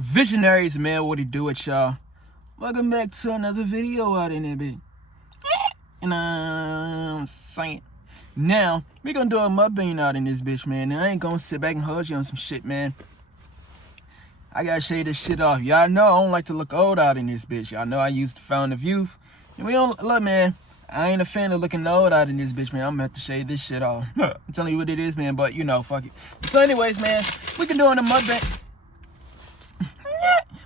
Visionaries, man, what it do with y'all? Welcome back to another video out in there, bitch. And I'm saying, now we gonna do a mukbang out in this bitch, man. And I ain't gonna sit back and hold you on some shit, man. I gotta shave this shit off. Y'all know I don't like to look old out in this bitch. Y'all know I used the Fountain of Youth, and we don't look, man. I ain't a fan of looking old out in this bitch, man. I'm gonna have to shave this shit off. I'm telling you what it is, man. But you know, fuck it. So, anyways, man, we can do a mukbang.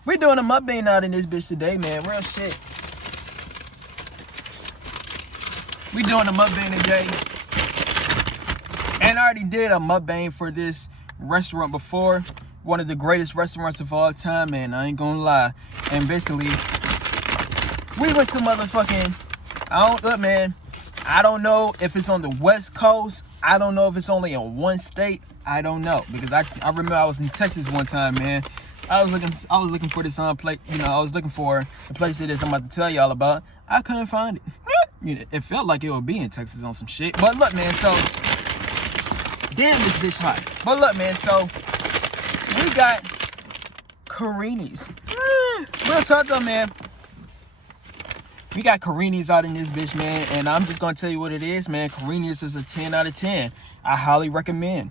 We doing a mukbang out in this bitch today, man. Real shit. We doing a mukbang today. And I already did a mukbang for this restaurant before. One of the greatest restaurants of all time, man. I ain't gonna lie. And basically, we went to motherfucking... Look, man. I don't know if it's on the West Coast. I don't know if it's only in one state. I don't know. Because I remember I was in Texas one time, man. I was looking for this place, you know, I was looking for the place it is I'm about to tell y'all about. I couldn't find it. It felt like it would be in Texas on some shit. But look, man, so damn, this bitch hot. But look, man, so we got Carini's. Real talk though, man. We got Carini's out in this bitch, man, and I'm just gonna tell you what it is, man. Carini's is a 10 out of 10. I highly recommend.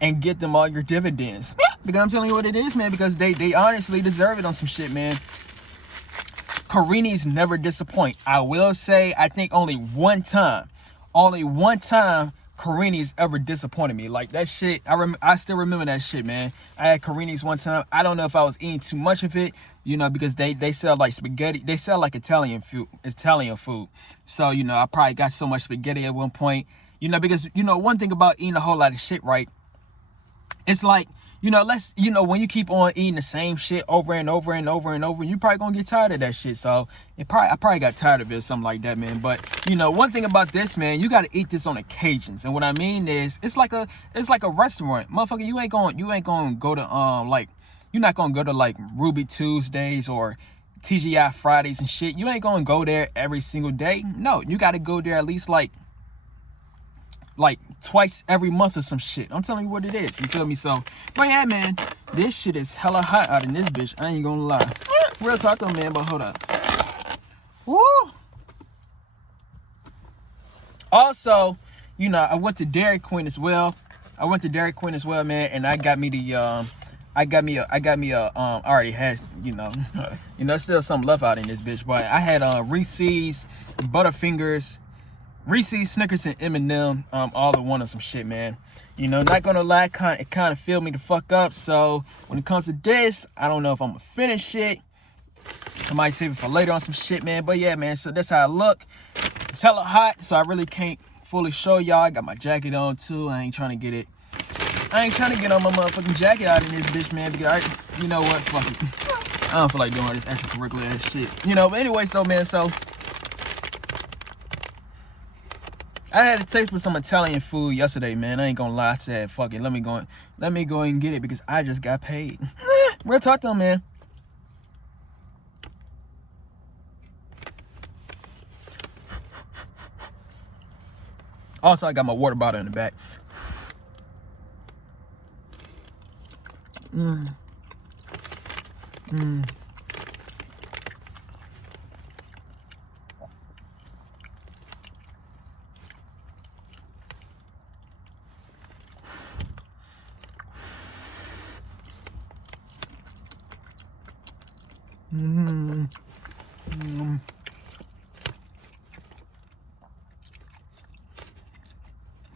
And get them all your dividends. Because I'm telling you what it is, man, because they honestly deserve it on some shit, man. Carini's never disappoint. I will say, I think only one time Carini's ever disappointed me. Like that shit, I still remember that shit, man. I had Carini's one time. I don't know if I was eating too much of it, you know, because they sell like spaghetti. They sell like Italian food. So, you know, I probably got so much spaghetti at one point, you know, because, you know, one thing about eating a whole lot of shit, right? It's like, you know, when you keep on eating the same shit over and over and over and over, you probably gonna get tired of that shit. So I probably got tired of it or something like that, man. But you know, one thing about this, man, you gotta eat this on occasions. And what I mean is, it's like a restaurant, motherfucker. You ain't gonna go to you're not gonna go to like Ruby Tuesdays or TGI Fridays and shit. You ain't gonna go there every single day. No, you gotta go there at least like twice every month or some shit. I'm telling you what it is. You feel me? So, but yeah, man, this shit is hella hot out in this bitch. I ain't gonna lie. Real talk though, man, but hold up. Woo! Also, you know, I went to Dairy Queen as well. Man, and I got me the I already had, you know, still some left out in this bitch, but I had Reese's, Butterfingers, Reese's, Snickers, and M&M, all in one of some shit, man. You know, not gonna lie, it kind of filled me the fuck up. So when it comes to this, I don't know if I'm gonna finish it. I might save it for later on some shit, man. But yeah, man, so that's how I look. It's hella hot, so I really can't fully show y'all. I got my jacket on too. I ain't trying to get on my motherfucking jacket out in this bitch, man, because you know what, fuck it. I don't feel like doing all this extracurricular ass shit. You know, but anyway, so man, so I had a taste for some Italian food yesterday, man. I ain't gonna lie. I said, fuck it, let me go and get it because I just got paid. Real talk though, man. Also, I got my water bottle in the back.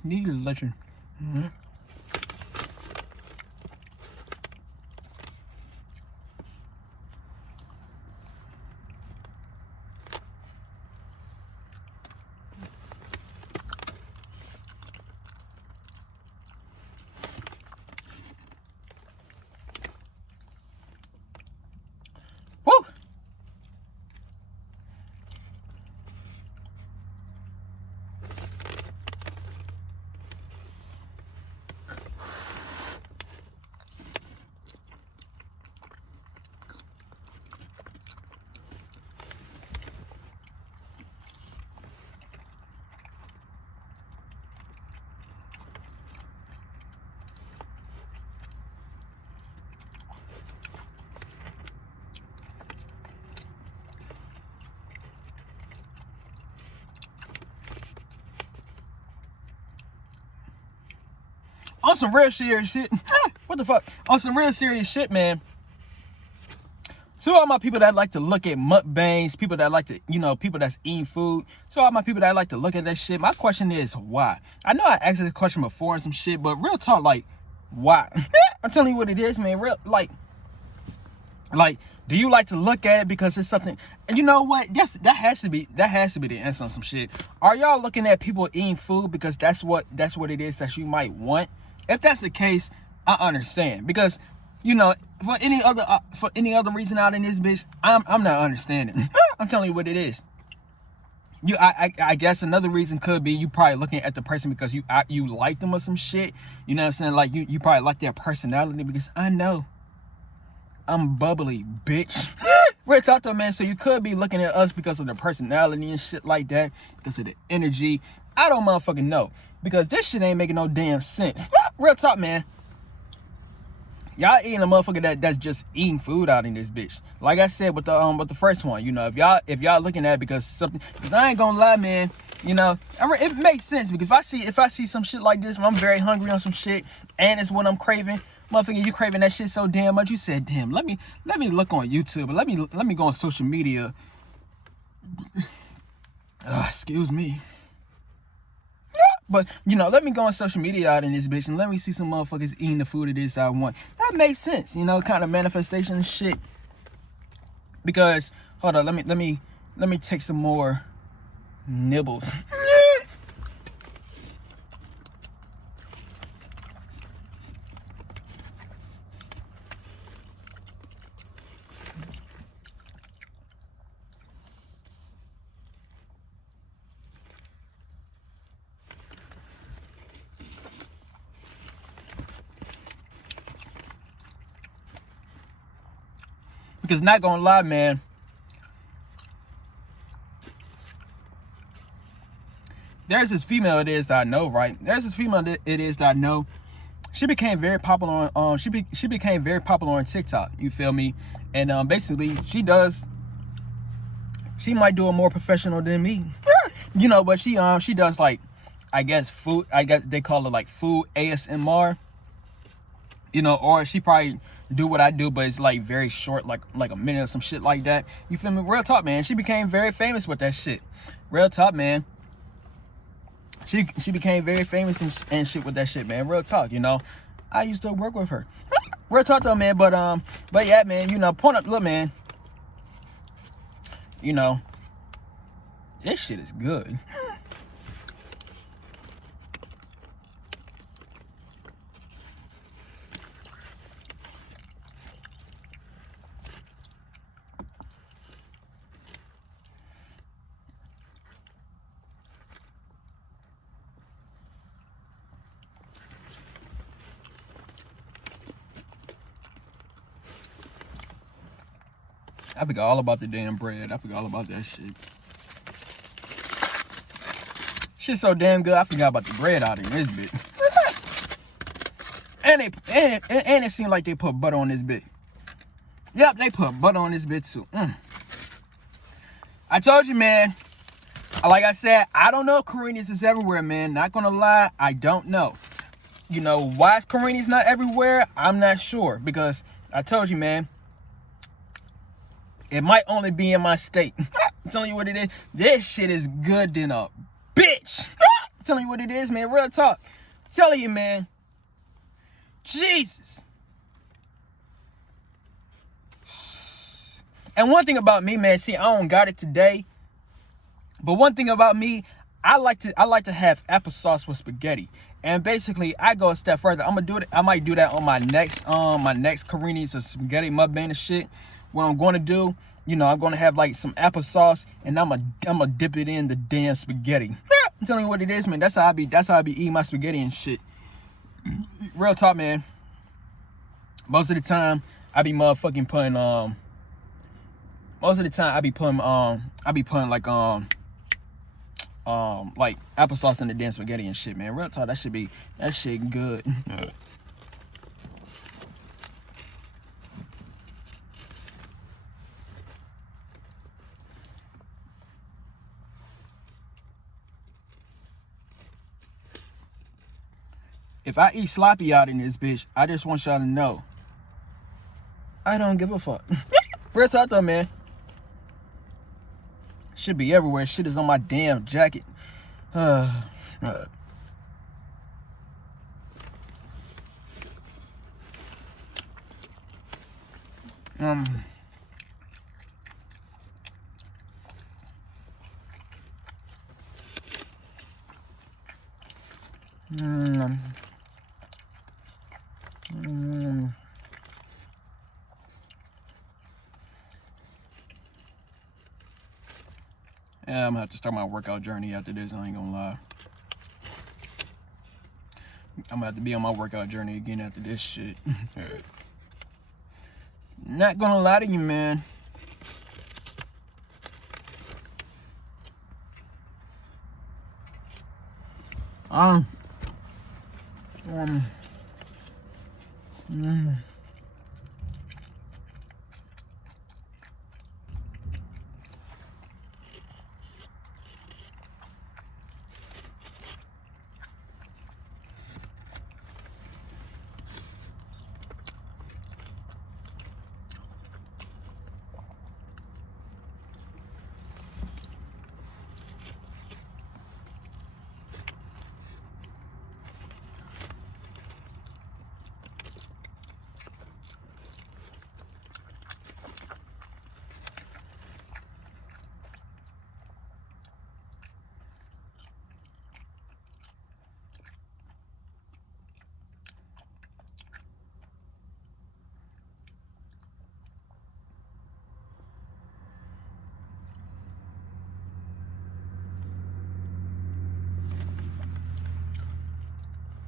These are legend. Woo! on some real serious shit. What the fuck? On some real serious shit, man. So all my people that like to look at mukbangs, people that like to, you know, people that's eating food. So all my people that like to look at that shit. My question is why? I know I asked this question before and some shit, but real talk, like, why? I'm telling you what it is, man. Real, like, do you like to look at it because it's something? And you know what? That has to be the answer on some shit. Are y'all looking at people eating food because that's what it is that you might want? If that's the case, I understand, because, you know, for any other reason out in this bitch, I'm not understanding. I'm telling you what it is. I guess another reason could be you probably looking at the person because you like them or some shit. You know what I'm saying? Like you probably like their personality, because I know I'm bubbly, bitch. Real talk though, man. So you could be looking at us because of the personality and shit like that, because of the energy. I don't motherfucking know, because this shit ain't making no damn sense. Real talk, man. Y'all eating a motherfucker that's just eating food out in this bitch. Like I said with the first one, you know, if y'all looking at it because something, because I ain't gonna lie, man, you know, it makes sense, because if I see some shit like this, when I'm very hungry on some shit and it's what I'm craving, motherfucker, you craving that shit so damn much, you said, damn, let me look on YouTube, let me go on social media. Excuse me. But, you know, let me go on social media out in this bitch and let me see some motherfuckers eating the food it is that I want. That makes sense, you know, kind of manifestation and shit. Because, hold on, let me take some more nibbles. Because not gonna lie, man, there's this female it is that I know, right? There's this female it is that I know. She became very popular on she became very popular on TikTok. You feel me? And basically she might do it more professional than me, you know. But she does, like, I guess they call it like food ASMR, you know, or she probably do what I do, but it's like very short, like a minute or some shit like that. You feel me? Real talk, man. She became very famous with that shit. Real talk, man. She became very famous and shit with that shit, man. Real talk, you know. I used to work with her. Real talk though, man. But yeah, man, you know, look, man, you know, this shit is good. I forgot all about the damn bread. I forgot all about that shit. Shit's so damn good, I forgot about the bread out in this bit. and it seemed like they put butter on this bit. Yep, they put butter on this bit too. I told you, man. Like I said, I don't know if Carini's is everywhere, man. Not gonna lie, I don't know. You know, why is Carini's not everywhere? I'm not sure. Because I told you, man, it might only be in my state. I'm telling you what it is. This shit is good than a bitch. I'm telling you what it is, man. Real talk. I'm telling you, man. Jesus. And one thing about me, man, see, I don't got it today. But one thing about me, I like to have applesauce with spaghetti. And basically, I go a step further. I might do that on my next Carini's or spaghetti mukbang and shit. What I'm going to do, you know, I'm going to have like some applesauce, and I'm gonna dip it in the damn spaghetti. I'm telling you what it is, man. That's how I be eating my spaghetti and shit. Real talk, man. Most of the time, I be motherfucking putting like applesauce in the damn spaghetti and shit, man. Real talk, that shit good. If I eat sloppy out in this bitch, I just want y'all to know, I don't give a fuck. Real talk though, man. Should be everywhere. Shit is on my damn jacket. Yeah, I'm gonna have to start my workout journey after this, I ain't gonna lie. I'm gonna have to be on my workout journey again after this shit. Not gonna lie to you, man.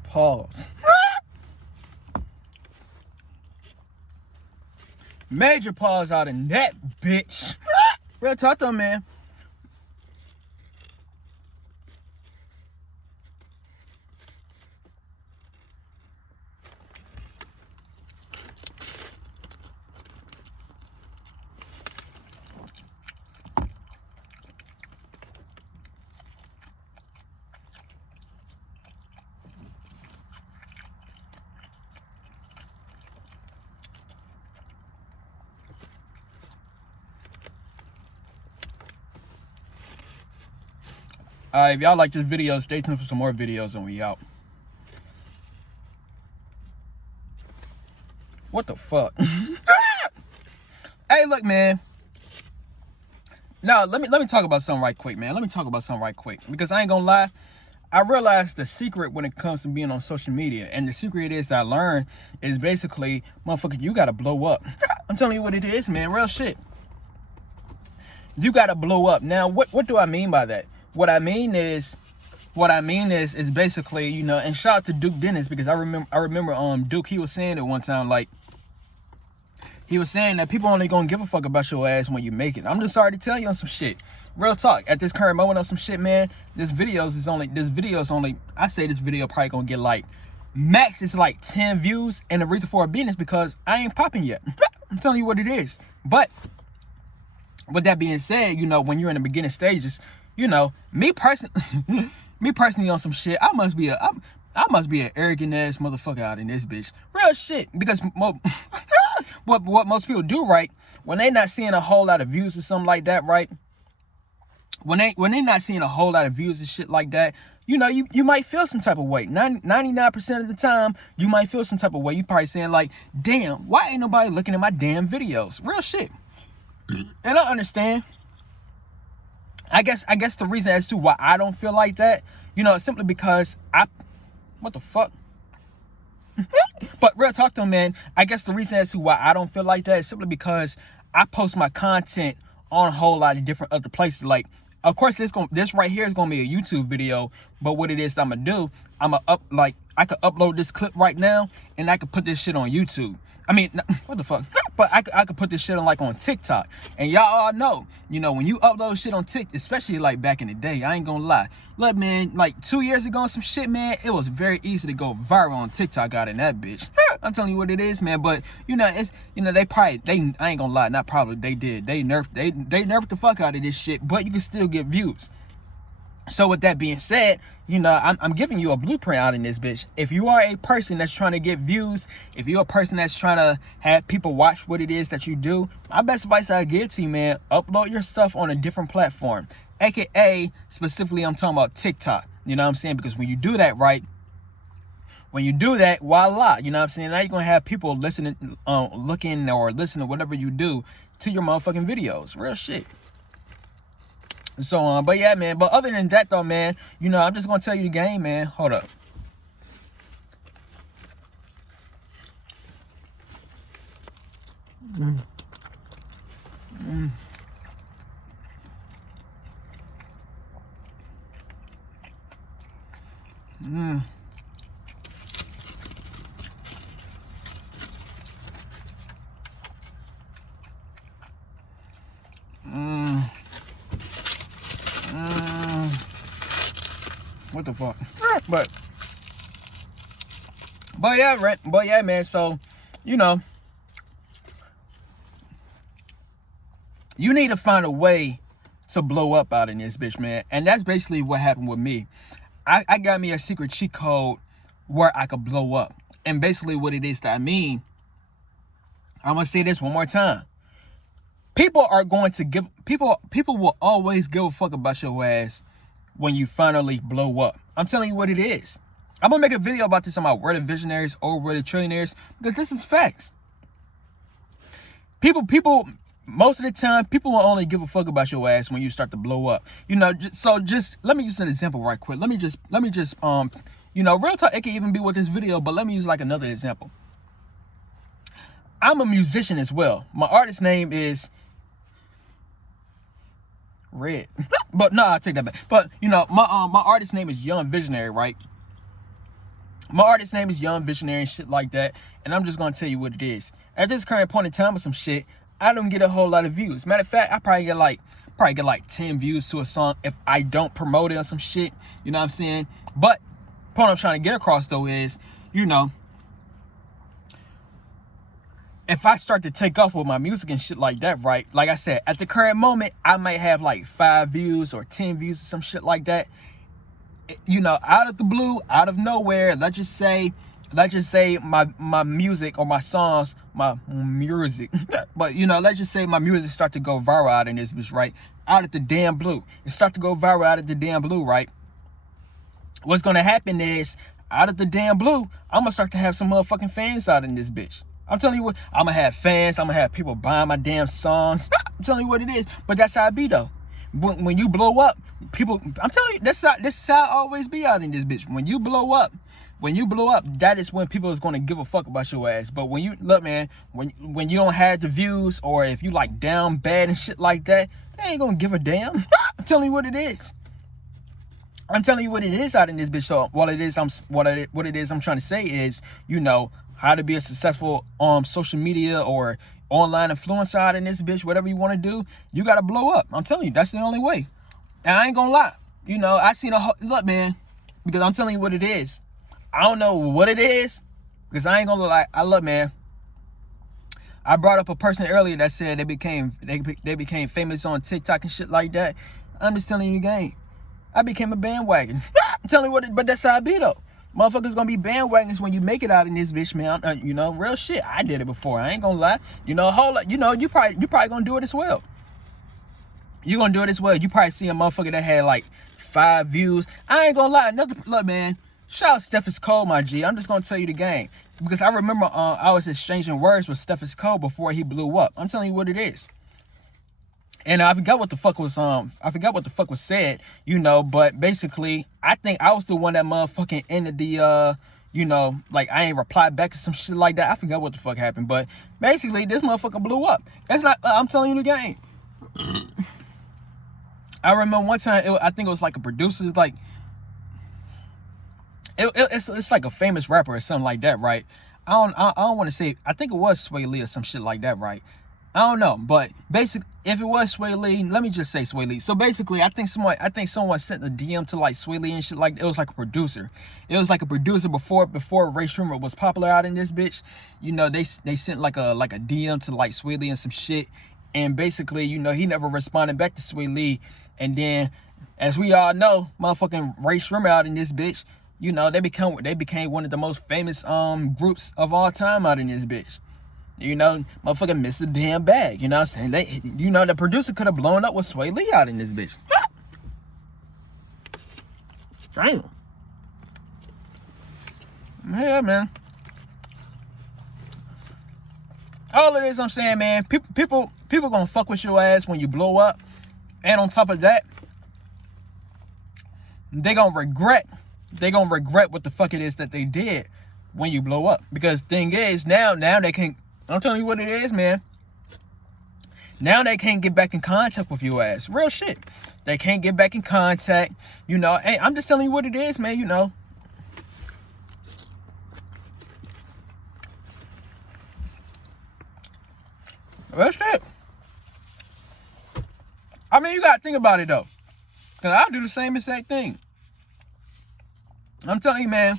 Pause. Major pause out in that bitch. Real talk though, man. Alright, if y'all like this video, stay tuned for some more videos and we out. What the fuck? Hey, look, man. Now, let me talk about something right quick, man. Let me talk about something right quick. Because I ain't gonna lie, I realized the secret when it comes to being on social media. And the secret is that I learned is basically, motherfucker, you gotta blow up. I'm telling you what it is, man. Real shit. You gotta blow up. Now, what do I mean by that? What I mean is basically, you know, and shout out to Duke Dennis, because I remember Duke, he was saying it one time, like, he was saying that people only gonna give a fuck about your ass when you make it. I'm just sorry to tell you on some shit. Real talk, at this current moment on some shit, man, this video is only, I say this video probably gonna get like, max is like 10 views, and the reason for it being is because I ain't popping yet. I'm telling you what it is. But, with that being said, you know, when you're in the beginning stages, you know, me personally on some shit, I must be an arrogant ass motherfucker out in this bitch. Real shit. Because what most people do, right, when they not seeing a whole lot of views or something like that, right? When they not seeing a whole lot of views and shit like that, you know, you might feel some type of way. 99% of the time, you might feel some type of way. You probably saying like, damn, why ain't nobody looking at my damn videos? Real shit. And I understand. I guess the reason as to why I don't feel like that, you know, simply because what the fuck? But real talk though, man, I guess the reason as to why I don't feel like that is simply because I post my content on a whole lot of different other places. Like, of course, this right here is gonna be a YouTube video, but what it is that I'm gonna do, I could upload this clip right now and I could put this shit on YouTube. I mean, what the fuck? But I could put this shit on like on TikTok. And y'all all know, you know, when you upload shit on TikTok, especially like back in the day, I ain't gonna lie. Look, man, like 2 years ago and some shit, man, it was very easy to go viral on TikTok out in that bitch. I'm telling you what it is, man. But, you know, it's, you know, I ain't gonna lie, not probably, they did. They nerfed the fuck out of this shit, but you can still get views. So with that being said, you know, I'm giving you a blueprint out in this bitch. If you are a person that's trying to get views, if you're a person that's trying to have people watch what it is that you do, my best advice I give to you, man, upload your stuff on a different platform. AKA, specifically, I'm talking about TikTok. You know what I'm saying? Because when you do that, right, when you do that, voila, you know what I'm saying? Now you're going to have people listening, looking or listening to whatever you do to your motherfucking videos. Real shit. So, but yeah, man. But other than that, though, man, you know, I'm just going to tell you the game, man. Hold up. Mm. Mm. Mm. Mm. What the fuck? But yeah, man. So, you know, you need to find a way to blow up out in this bitch, man. And that's basically what happened with me. I got me a secret cheat code where I could blow up. And basically what it is that I mean, I'm gonna say this one more time. People are going to give people will always give a fuck about your ass when you finally blow up. I'm telling you what it is. I'm gonna make a video about this on my Word of Visionaries or Word of Trillionaires, because this is facts. People most of the time, people will only give a fuck about your ass when you start to blow up. You know, so just let me use an example right quick. Let me just you know, real talk, it can even be with this video, but let me use like another example. I'm a musician as well. My artist name is Red. But no, I take that back. But you know, my artist name is Young Visionary, right? My artist name is Young Visionary and shit like that. And I'm just gonna tell you what it is. At this current point in time with some shit, I don't get a whole lot of views. Matter of fact, I probably get like 10 views to a song if I don't promote it or some shit. You know what I'm saying? But the point I'm trying to get across though is, you know, if I start to take off with my music and shit like that, right? Like I said, at the current moment, I might have like 5 views or 10 views or some shit like that. You know, out of the blue, out of nowhere, let's just say my music or my songs, my music, but you know, let's just say my music start to go viral out in this bitch, right? Out of the damn blue. It start to go viral out of the damn blue, right? What's gonna happen is, out of the damn blue, I'm gonna start to have some motherfucking fans out in this bitch. I'm telling you what, I'm gonna have fans, I'm gonna have people buying my damn songs. I'm telling you what it is, but that's how it be though. When you blow up, people, I'm telling you, this is how it always be out in this bitch. When you blow up, that is when people is gonna give a fuck about your ass. But when you, look man, when you don't have the views, or if you like down bad and shit like that, they ain't gonna give a damn. I'm telling you what it is. I'm telling you what it is out in this bitch. So what it is I'm trying to say is, you know, how to be a successful social media or online influencer out in this bitch. Whatever you want to do, you gotta blow up. I'm telling you, that's the only way. And I ain't gonna lie, you know, I seen look man, because I'm telling you what it is. I don't know what it is, because I ain't gonna lie. Look man, I brought up a person earlier that said they became famous on TikTok and shit like that. I'm just telling you the game. I became a bandwagon. I'm telling you what, but that's how I be though. Motherfuckers gonna be bandwagons when you make it out in this bitch, man. You know, real shit. I did it before. I ain't gonna lie. You know, you probably gonna do it as well. You gonna do it as well. You probably see a motherfucker that had like 5 views. I ain't gonna lie. Look, man. Shout out Steffis Cole, my G. I'm just gonna tell you the game, because I remember I was exchanging words with Steffis Cole before he blew up. I'm telling you what it is. And I forgot what the fuck was said, you know, but basically I think I was the one that motherfucking ended the you know, like I ain't replied back to some shit like that. I forgot what the fuck happened, but basically this motherfucker blew up. That's not I'm telling you the game. I remember one time, I think it was like a producer, like it's like a famous rapper or something like that, right? I don't want to say, I think it was Sway Lee or some shit like that, right? I don't know, but basically, if it was Sway Lee, let me just say Sway Lee. So basically, I think someone sent a DM to like Sway Lee and shit like that. It was like a producer. It was like a producer before Ray Shroomer was popular out in this bitch. You know, they sent like a DM to like Sway Lee and some shit. And basically, you know, he never responded back to Sway Lee. And then As we all know, motherfucking Ray Shrimmer out in this bitch. You know, they became one of the most famous groups of all time out in this bitch. You know, motherfucking missed the damn bag. You know what I'm saying? You know, the producer could have blown up with Sway Lee out in this bitch. Damn. Yeah, man. All of this, I'm saying, man, people gonna fuck with your ass when you blow up. And on top of that, they gonna regret what the fuck it is that they did when you blow up. Because thing is, now they can't, I'm telling you what it is, man. Now they can't get back in contact with your ass. Real shit. They can't get back in contact. You know, hey, I'm just telling you what it is, man, you know. Real shit. I mean, you gotta think about it though. Cause I'll do the same exact thing. I'm telling you, man,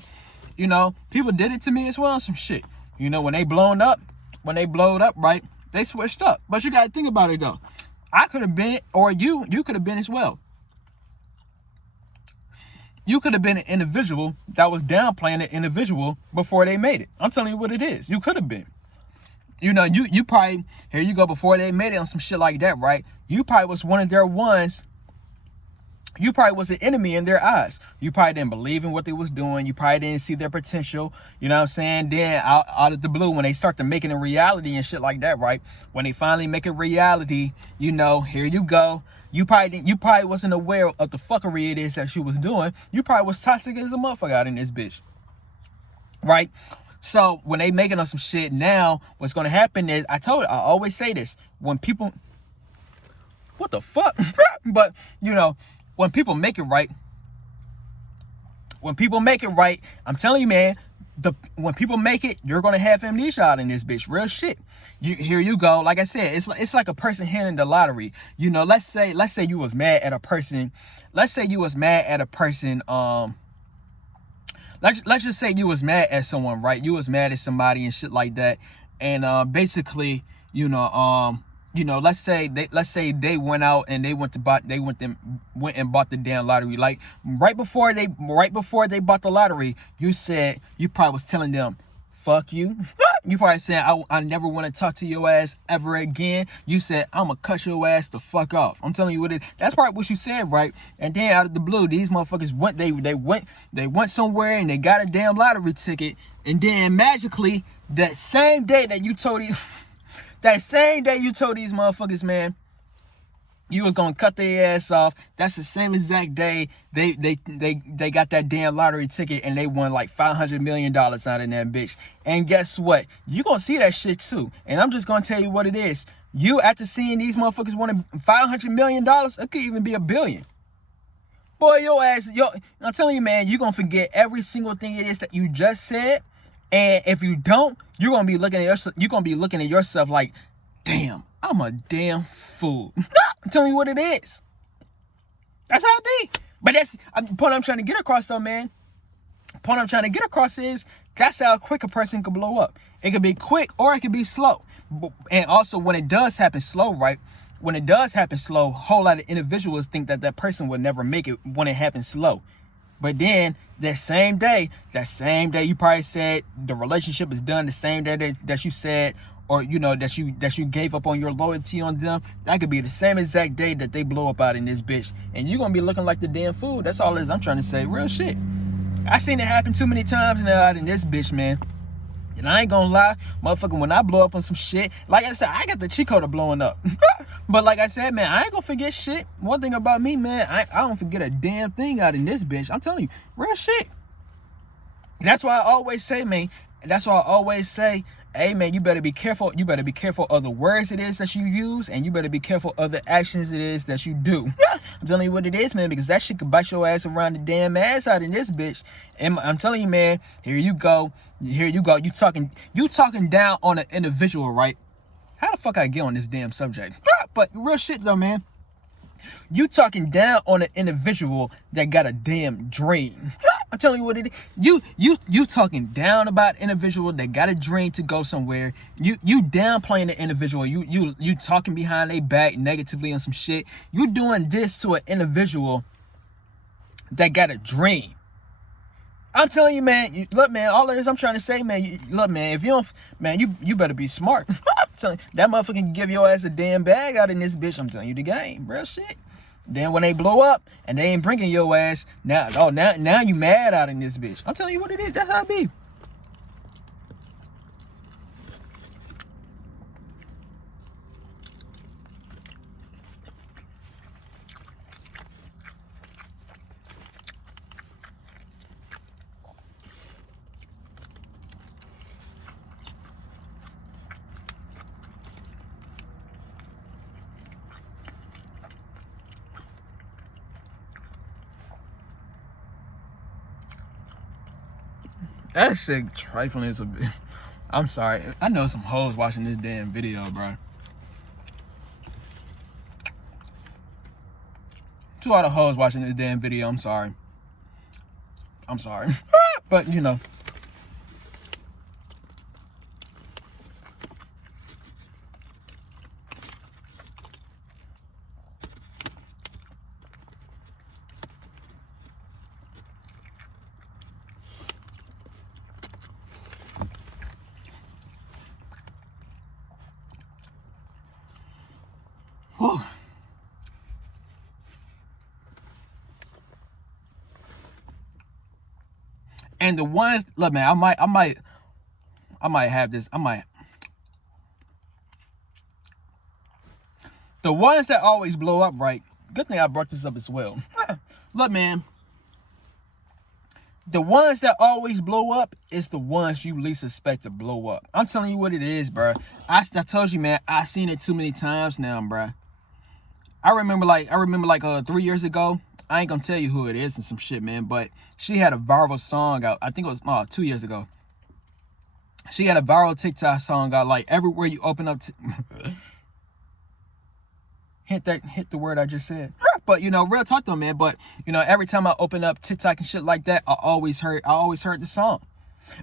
you know, people did it to me as well on some shit. You know, when they blowed up, right, they switched up. But you gotta think about it though. I could have been, or you could have been as well. You could have been an individual that was downplaying an individual before they made it. I'm telling you what it is. You could have been. You know, you probably, here you go, before they made it on some shit like that, right? You probably was one of their ones. You probably was an enemy in their eyes. You probably didn't believe in what they was doing. You probably didn't see their potential. You know what I'm saying? Then out of the blue, when they start to make it a reality and shit like that, right? When they finally make it reality, you know, here you go. You probably wasn't aware of the fuckery it is that she was doing. You probably was toxic as a motherfucker out in this bitch. Right? So when they making us some shit now, what's gonna happen is, I always say this, when people, what the fuck? But you know, when people make it right, I'm telling you, man, when people make it, you're gonna have amnesia out in this bitch. Real shit. Here you go. Like I said, it's like a person hitting the lottery. You know, let's say you was mad at a person. Let's just say you was mad at someone, right? You was mad at somebody and shit like that. And basically, let's say they went out and they went and bought the damn lottery. Like right before they bought the lottery, you probably was telling them, fuck you. You probably said, I never want to talk to your ass ever again. You said, I'm gonna cut your ass the fuck off. I'm telling you what it is. That's probably what you said, right? And then out of the blue, these motherfuckers went somewhere and they got a damn lottery ticket. And then magically, that same day you told these motherfuckers, man, you was gonna cut their ass off. That's the same exact day they got that damn lottery ticket and they won like $500 million out of that bitch. And guess what? You gonna see that shit too. And I'm just gonna tell you what it is. You, after seeing these motherfuckers winning $500 million, it could even be $1 billion. Boy, your ass, I'm telling you, man, you're gonna forget every single thing it is that you just said. And if you don't, you're gonna be looking at yourself like, damn, I'm a damn fool. I'm telling you what it is. That's how it be. But the point I'm trying to get across though, man. The point I'm trying to get across is, that's how quick a person can blow up. It could be quick or it could be slow. And also when it does happen slow, right? When it does happen slow, a whole lot of individuals think that person would never make it when it happens slow. But then that same day you probably said the relationship is done, the same day that you said, or that you gave up on your loyalty on them, that could be the same exact day that they blow up out in this bitch. And you're gonna be looking like the damn fool. That's all it is I'm trying to say. Real shit. I seen it happen too many times now out in this bitch, man. And I ain't gonna lie, motherfucker, when I blow up on some shit, like I said, I got the cheat code of blowing up. But like I said, man, I ain't gonna forget shit. One thing about me, man, I don't forget a damn thing out in this bitch. I'm telling you, real shit. That's why I always say, man, hey, man, you better be careful. You better be careful of the words it is that you use, and you better be careful of the actions it is that you do. I'm telling you what it is, man, because that shit could bite your ass around the damn ass out in this bitch. And I'm telling you, man, here you go. You talking down on an individual, right? How the fuck I get on this damn subject? But real shit though, man. You talking down on an individual that got a damn dream. I'm telling you what it is. You talking down about an individual that got a dream to go somewhere. You downplaying the individual. You talking behind their back negatively on some shit. You doing this to an individual that got a dream. I'm telling you, man. Look, man. All of this I'm trying to say, man. Look, man. If you don't, man, you better be smart. I'm telling you, that motherfucker can give your ass a damn bag out in this bitch. I'm telling you the game, real shit. Then when they blow up and they ain't bringing your ass, now you mad out in this bitch. I'm telling you what it is. That's how it be. That shit trifling is a bit. I'm sorry. I know some hoes watching this damn video, bro. To all the hoes watching this damn video, I'm sorry. I'm sorry. But, you know. Whew. And the ones, look, man, I might have this. The ones that always blow up, right? Good thing I brought this up as well. Look, man. The ones that always blow up is the ones you least expect to blow up. I'm telling you what it is, bro. I told you, man, I seen it too many times now, bro. I remember like 3 years ago. I ain't gonna tell you who it is and some shit, man, but she had a viral song out. I think it was 2 years ago. She had a viral TikTok song out, like everywhere you open up. Hit the word I just said. But you know, real talk though, man. But you know, every time I open up TikTok and shit like that, I always heard the song.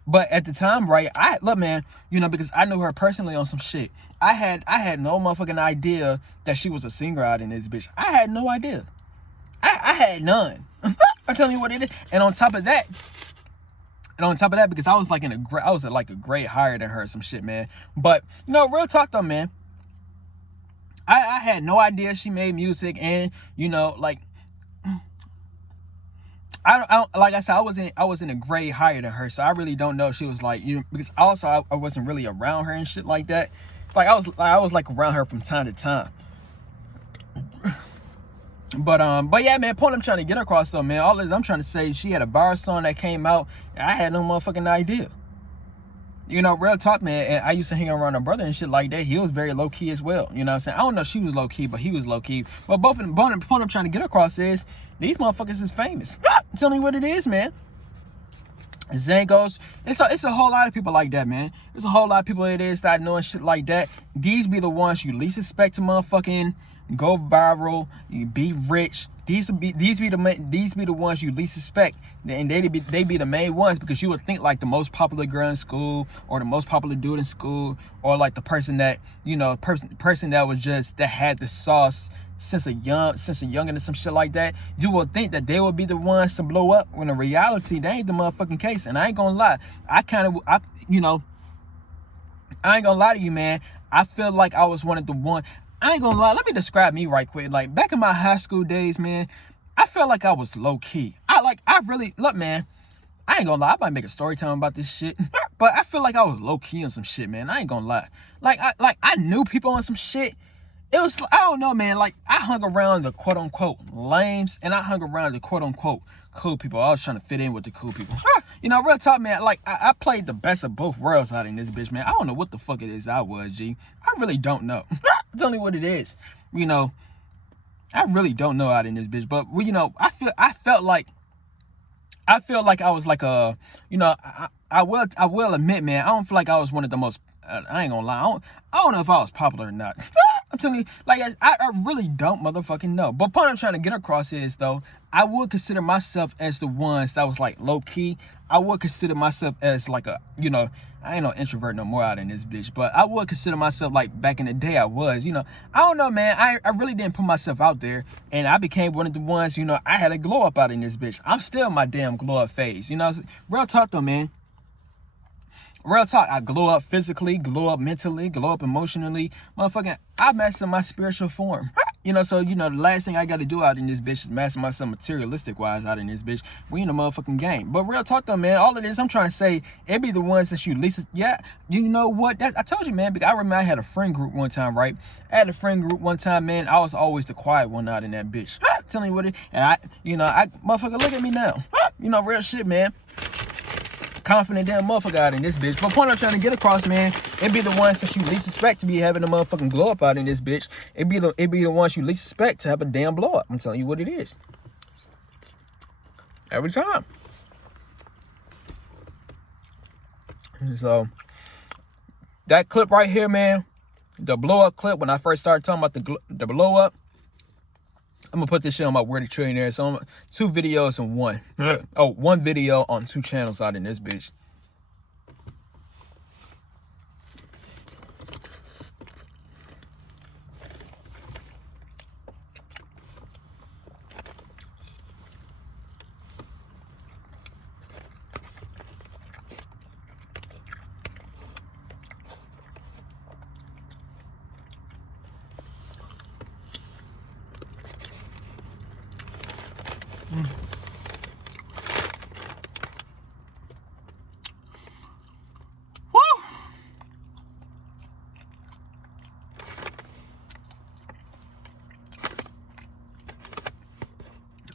But at the time, right, look, man, you know, because I knew her personally on some shit. I had no motherfucking idea that she was a singer out in this bitch. I had no idea. I had none. I'm telling you what it is. And on top of that, because I was like a grade higher than her, some shit, man. But you know, real talk though, man. I had no idea she made music, and you know, like I like I said, I was in a grade higher than her, so I really don't know if she was like, you know, because also I wasn't really around her and shit like that. Like I was like around her from time to time. But yeah, man, point I'm trying to get across though, man, all this I'm trying to say, she had a viral song that came out, and I had no motherfucking idea. You know, real talk, man, and I used to hang around her brother and shit like that. He was very low-key as well. You know what I'm saying? I don't know if she was low-key, but he was low-key. But both of the point I'm trying to get across is, these motherfuckers is famous. I'm telling you what it is, man. Zangos, it's a whole lot of people like that, man. There's a whole lot of people that is start knowing shit like that. These be the ones you least expect to motherfucking go viral, you be rich. These be the ones you least suspect, and they be the main ones, because you would think like the most popular girl in school, or the most popular dude in school, or like the person that, you know, person that was just, that had the sauce since a youngin' and some shit like that. You would think that they would be the ones to blow up, when in reality they ain't the motherfucking case. And I ain't gonna lie, I ain't gonna lie to you, man. I feel like I was one of the one. I ain't gonna lie, let me describe me right quick. Like, back in my high school days, man, I felt like I was low-key. Look, man, I ain't gonna lie, I might make a story time about this shit, but I feel like I was low-key on some shit, man. I ain't gonna lie. I knew people on some shit. It was, I don't know, man, like, I hung around the quote-unquote lames, and I hung around the quote-unquote cool people. I was trying to fit in with the cool people. You know, real talk, man, like, I played the best of both worlds out in this bitch, man. I don't know what the fuck it is I was, G. I really don't know. I'm telling you what it is. You know, I really don't know out in this bitch. But, you know, I felt like I was like a, you know, I will admit, man, I don't feel like I was one of the most, I ain't gonna lie, I don't know if I was popular or not. I'm telling you, like, I really don't motherfucking know. But part I'm trying to get across is, though, I would consider myself as the ones that was, like, low-key. I would consider myself as, like, a, you know, I ain't no introvert no more out in this bitch, but I would consider myself, like, back in the day I was, you know. I don't know, man. I really didn't put myself out there, and I became one of the ones, you know, I had a glow up out in this bitch. I'm still in my damn glow up phase, you know. Real talk, though, man. Real talk, I glow up physically, glow up mentally, glow up emotionally. Motherfucking, I master my spiritual form. You know, so, you know, the last thing I got to do out in this bitch is master myself materialistic-wise out in this bitch. We in the motherfucking game. But real talk, though, man, all of this, I'm trying to say, it be the ones that you least, yeah, you know what? I told you, man, because I remember I had a friend group one time, right? I had a friend group one time, man. I was always the quiet one out in that bitch. Telling you what it, and motherfucker, look at me now. You know, real shit, man. Confident damn motherfucker out in this bitch. But point I'm trying to get across, man, it be the ones that you least expect to be having a motherfucking glow up out in this bitch. It be the ones you least expect to have a damn blow up. I'm telling you what it is. Every time. So that clip right here, man, the blow up clip, when I first started talking about the blow up, I'm gonna put this shit on my Wordy Trillionaire. So I'm 2 videos in one. Oh, 1 video on 2 channels out in this bitch.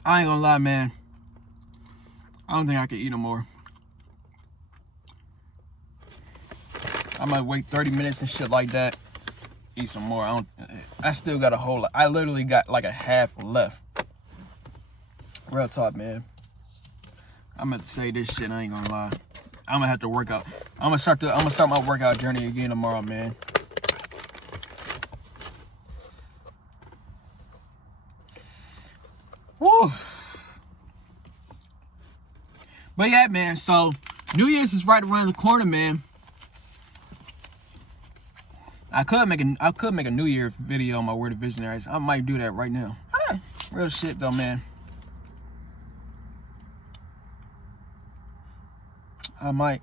I ain't gonna lie, man. I don't think I can eat no more. I might wait 30 minutes and shit like that. Eat some more. I still got a whole lot. I literally got like a half left. Real talk, man. I'm gonna say this shit, I ain't gonna lie. I'm gonna have to work out. I'm gonna start my workout journey again tomorrow, man. Woo. But yeah, man, so New Year's is right around the corner, man. I could make a New Year video on my Word of Visionaries. I might do that right now. Real shit though, man. I might,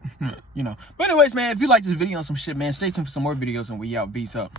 you know. But anyways, man, if you like this video on some shit, man, stay tuned for some more videos and we out. Peace up.